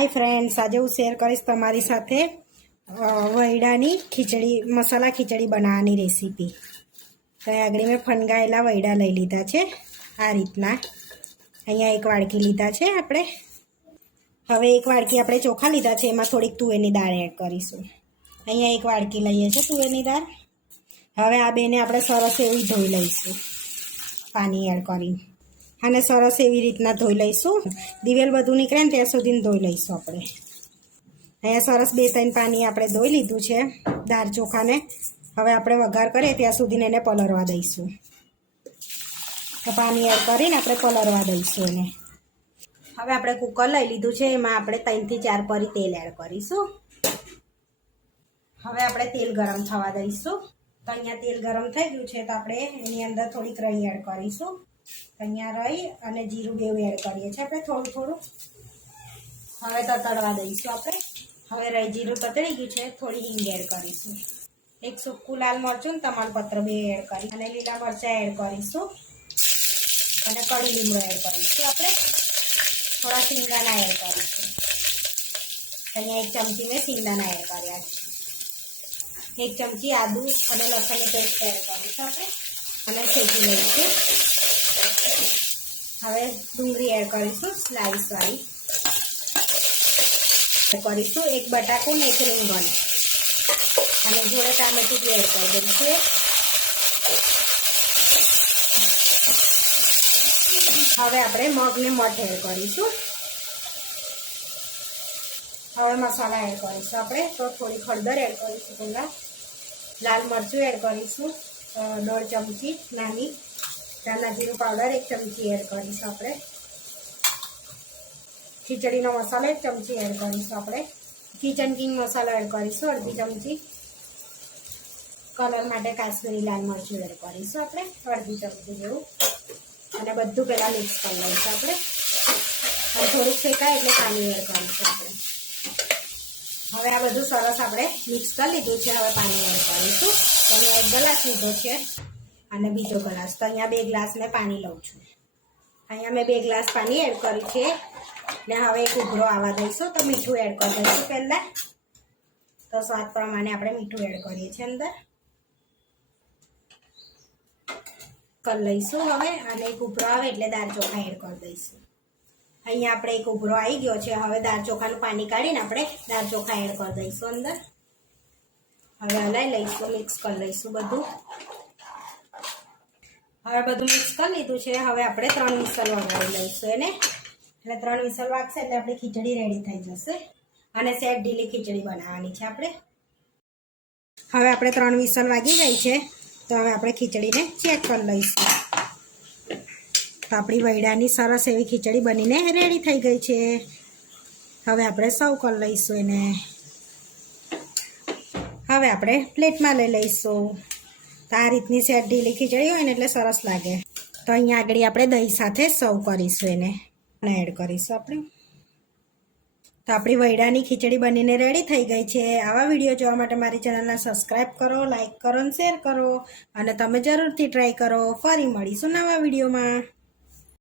Hi friends આજે હું share કરીશ તમારી સાથે વૈડાની ખીચડી, મસાલા ખીચડી બનાવવાની રેસીપી તો આગળ મેં ફનગાયેલા વૈડા લઈ લીધા છે, આ રીતના. અહીંયા એક વાડકી લીધા છે આપણે. હવે એક વાડકી આપણે ચોખા લીધા છે, એમાં થોડીક તુવેરની દાળ એડ કરીશું. અહીંયા એક વાડકી લઈએ છીએ તુવેરની દાળ. હવે આ બેને આપણે સરસ એવી ધોઈ લઈશું, પાણી એડ કરીને. અને સરસ એવી રીતના ધોઈ લઈશું. દિવેલ બધું નીકળે ને ત્યાં સુધી ધોઈ લઈશું આપણે. અહીંયા સરસ બે ત્રણ પાણી આપણે ધોઈ લીધું છે દાળ ચોખાને. હવે આપણે વઘાર કરીએ, ત્યાં સુધીને એને પલળવા દઈશું. પાણી એડ કરીને આપણે પલરવા દઈશું એને. હવે આપણે કુકર લઈ લીધું છે, એમાં આપણે ત્રણથી ચાર પરી તેલ એડ કરીશું. હવે આપણે તેલ ગરમ થવા દઈશું. તો અહીંયા તેલ ગરમ થઈ ગયું છે, તો આપણે એની અંદર થોડીક રહી એડ કરીશું. અહીંયા રહી અને જીરું બેવું એડ કરીએ છીએ. આપણે થોડું થોડું. હવે તતડવા દઈશું આપણે. હવે રઈ જીરું તતડી ગયું છે. થોડી હિંગ એડ કરીશું. એક સૂકું લાલ મરચું ને તમાલપત્ર બે એડ કરી અને લીલા મરચાં એડ કરીશું. અને કડી લીમડો એડ કરીશું આપણે. થોડા સિંગાના એડ કરીશું. અહીંયા એક ચમચી મેં સિંગાના એડ કર્યા છે. એક ચમચી આદુ અને લસણની પેસ્ટ એડ કરીશું આપણે. અને શેકી લઈશું. હવે ડુંગળી એડ કરીશું સ્લાઈસ વાળી. કરીશું, એક બટાકું ને એક રીંગણ. અને જોડે ટામેટું એડ કરી દઈશું હવે આપણે મગને મઠ એડ કરીશું. હવે મસાલા એડ કરીશું આપણે. તો થોડી હળદર એડ કરીશું પહેલાં. લાલ મરચું એડ કરીશું. દોઢ ચમચી નાની. ધાણા જીરું પાવડર એક ચમચી એડ કરીશું આપણે. ખીચડીનો મસાલો એક ચમચી એડ કરીશું આપણે. કિચન કિંગ મસાલો એડ કરીશું, અડધી ચમચી. કલર માટે કાશ્મીરી લાલ મરચું એડ કરીશું આપણે, અડધી ચમચી જેવું. અને બધું પહેલાં મિક્સ કરી લઈશું આપણે. અને થોડુંક શેકાય એટલે પાણી એડ કરીશું આપણે. હવે આ બધું સરસ આપણે મિક્સ કરી લીધું છે, હવે પાણી એડ કરીશું. અને એક ગલાસ લીધો છે. અને બીજો ગ્લાસ. તો અહીંયા બે ગ્લાસ મેં પાણી લઉં છું. અહીંયા મેં બે ગ્લાસ પાણી એડ કર્યું છે. ને હવે એક ઉભરો આવવા દઈશું તો મીઠું એડ કરી દઈશું પહેલાં. તો સ્વાદ પ્રમાણે આપણે મીઠું એડ કરીએ છીએ અંદર. કરી લઈશું હવે અને એક ઉભરો આવે એટલે દાળ ચોખા એડ કરી દઈશું. અહીંયા આપણે એક ઉભરો આવી ગયો છે. હવે દાળ ચોખાનું પાણી કાઢીને આપણે દાળ ચોખા એડ કરી દઈશું અંદર. હવે હલાવી લઈશું, મિક્સ કરી લઈશું બધું. હવે બધું મિક્સ કરી લીધું છે. હવે આપણે ત્રણ વિસલ વગાડી લઈશું એને. એટલે ત્રણ વિસલ વાગશે એટલે આપણી ખીચડી રેડી થઈ જશે. અને સેટ ઢીલી ખીચડી બનાવવાની છે આપણે. હવે આપણે ત્રણ વિસલ વાગી ગઈ છે. તો હવે આપણે ખીચડીને ચેક કરી લઈશું. તો આપણી વૈડાની સરસ એવી ખીચડી બનીને રેડી થઈ ગઈ છે. હવે આપણે સર્વ કરી લઈશું એને. હવે આપણે પ્લેટમાં લઈ લઈશું. તો આ રીતની સેટ ઢીલી ખીચડી હોય ને એટલે સરસ લાગે. તો અહીંયા આગળ આપણે દહીં સાથે સર્વ કરીશું એને એડ કરીશું આપણે. તો આપણી વૈડાની ખીચડી બનીને રેડી થઈ ગઈ છે. આવા વીડિયો જોવા માટે મારી ચેનલને સબસ્ક્રાઈબ કરો લાઇક કરો અને શેર કરો. અને તમે જરૂરથી ટ્રાય કરો. ફરી મળીશું નવા વિડીયોમાં